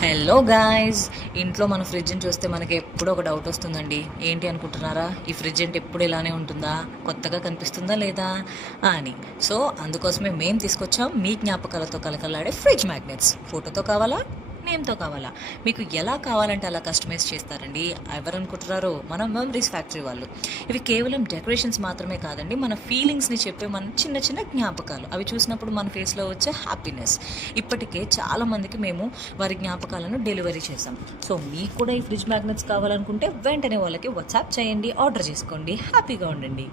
Hello guys, ఇంట్లో మన ఫ్రిడ్జ్ని చూస్తే మనకి ఎప్పుడూ ఒక డౌట్ వస్తుందండి. ఏంటి అనుకుంటున్నారా? ఈ ఫ్రిడ్జ్ అంటే ఎప్పుడు ఇలానే ఉంటుందా, కొత్తగా కనిపిస్తుందా లేదా అని. సో అందుకోసమే మేము తీసుకొచ్చాం మీ జ్ఞాపకాలతో కలకలాడే ఫ్రిడ్జ్ మ్యాగ్నెట్స్. ఫోటోతో కావాలా, నేమ్తో కావాలా, మీకు ఎలా కావాలంటే అలా కస్టమైజ్ చేస్తారండి. ఎవరు అనుకుంటున్నారో మన మెమరీస్ ఫ్యాక్టరీ వాళ్ళు. ఇవి కేవలం డెకరేషన్స్ మాత్రమే కాదండి, మన ఫీలింగ్స్ని చెప్పే మన చిన్న చిన్న జ్ఞాపకాలు. అవి చూసినప్పుడు మన ఫేస్లో వచ్చే హ్యాపీనెస్. ఇప్పటికే చాలామందికి మేము వారి జ్ఞాపకాలను డెలివరీ చేసాం. సో మీకు కూడా ఈ ఫ్రిడ్జ్ మ్యాగ్నెట్స్ కావాలనుకుంటే వెంటనే వాళ్ళకి వాట్సాప్ చేయండి, ఆర్డర్ చేసుకోండి, హ్యాపీగా ఉండండి.